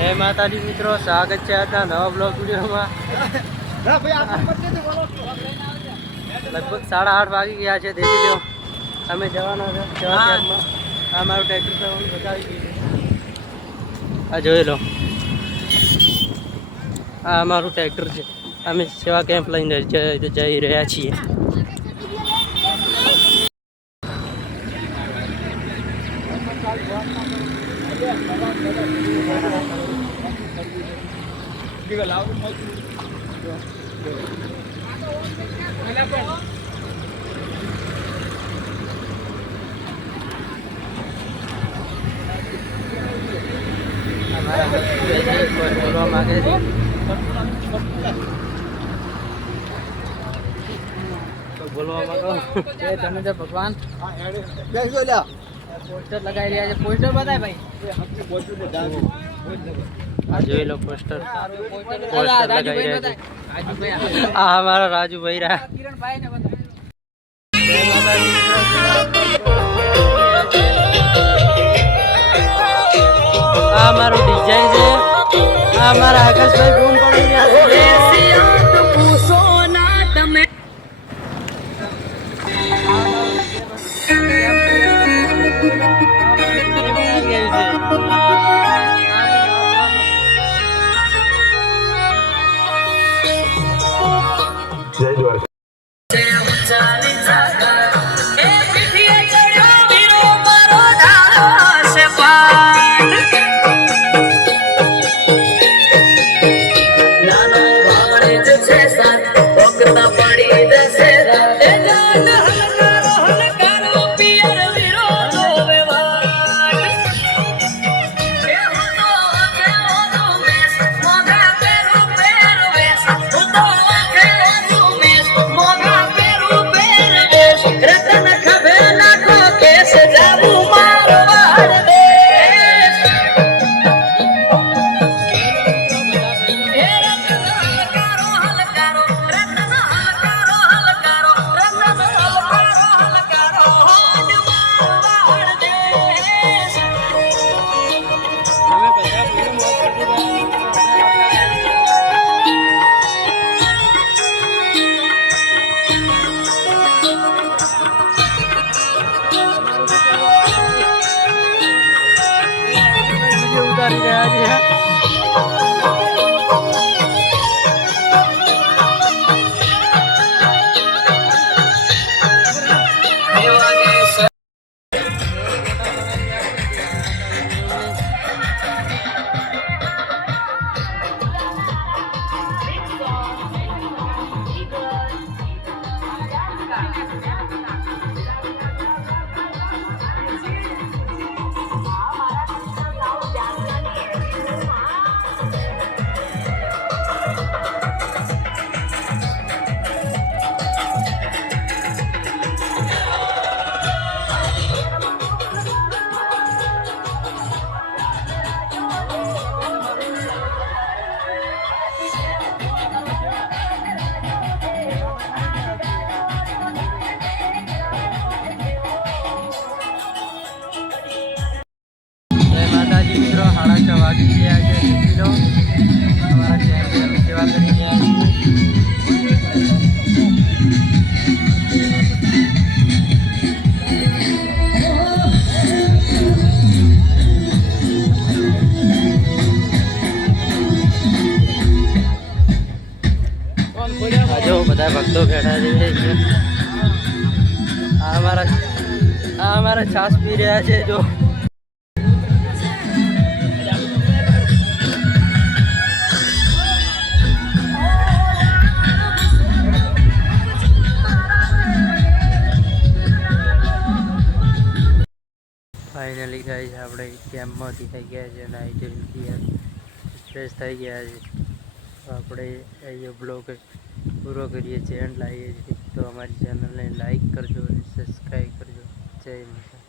જય માતાજી મિત્રો, સ્વાગત છે આજના નવા બ્લોગ વિડીયોમાં। લગભગ 8:30 વાગી ગયા છે। દેખી લો અમે જવાના છે સેવા કેમ્પમાં। આ મારું ટ્રેક્ટર તમને બતાવી દીધું, આ જોઈ લો, આ અમારું ટ્રેક્ટર છે। અમે સેવા કેમ્પ લઈને જઈ રહ્યા છીએ। બોલવા માંગે છે તો બોલવા માંગો તમે તો ભગવાન પોસ્ટર લગાવી રહ્યા છે। પોસ્ટર બતાય ભાઈ, આ જોઈ લો પોસ્ટર લગાવી રહ્યા છે। આ અમારા રાજુભાઈ રહ્યા। આ અમારું ડિઝાઇન છે। આ અમારા આકાશભાઈ બૂમ પડી રહ્યા છે। જય દ્વારકા। જો બધા ભક્તો બેઠા છે। આ અમારા છાસ પી રહ્યા છે। જો ફાઇનલી ગાઈસ આપણે કેમ્પમાંથી થઈ ગયા છે, નાઈ ધોઈ ફ્રેશ થઈ ગયા છે। આપણે અહીંયા બ્લોગ પૂરો કરીએ છીએ, એન્ડ લાવીએ છીએ। તો અમારી ચેનલને લાઈક કરજો અને સબસ્ક્રાઈબ કરજો। જય માતા।